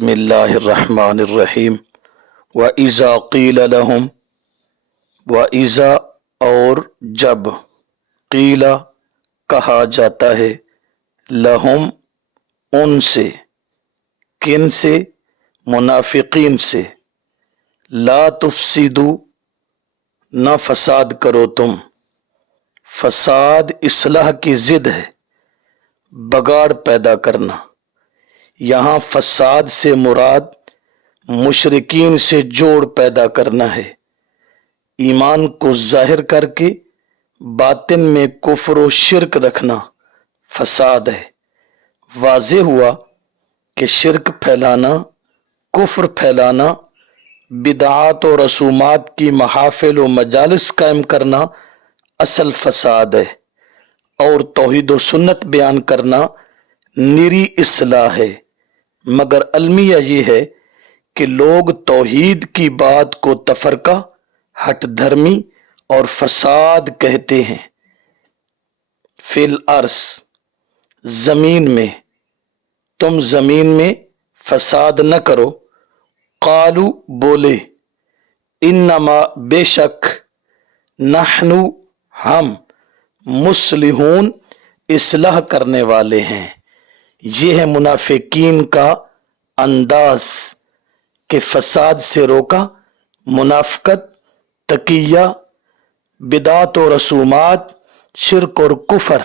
بسم اللہ الرحمن الرحیم وَإِذَا قِيلَ لَهُمْ وَإِذَا اور جب قیل کہا جاتا ہے لہم ان سے کن سے منافقین سے لا تفسدو نہ فساد کرو تم فساد اصلاح کی ضد ہے بگاڑ پیدا کرنا یہاں فساد سے مراد مشرکین سے جوڑ پیدا کرنا ہے ایمان کو ظاہر کر کے باطن میں کفر و شرک رکھنا فساد ہے واضح ہوا کہ شرک پھیلانا کفر پھیلانا بدعات و رسومات کی محافل و مجالس قائم کرنا اصل فساد ہے اور توحید و سنت بیان کرنا نری اصلاح ہے مگر المیہ یہ ہے کہ لوگ توحید کی بات کو تفرقہ ہٹ دھرمی اور فساد کہتے ہیں فی الارض زمین میں تم زمین میں فساد نہ کرو قالو بولے انما بے شک نحنو ہم مصلحون اصلاح کرنے والے ہیں یہ ہے منافقین کا انداز کہ فساد سے روکا منافقت تقیہ بدعات و رسومات شرک اور کفر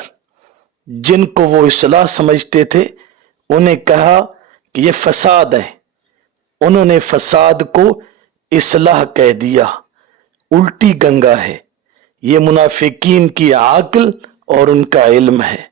جن کو وہ اصلاح سمجھتے تھے انہیں کہا کہ یہ فساد ہے انہوں نے فساد کو اصلاح کہہ دیا الٹی گنگا ہے یہ منافقین کی عقل اور ان کا علم ہے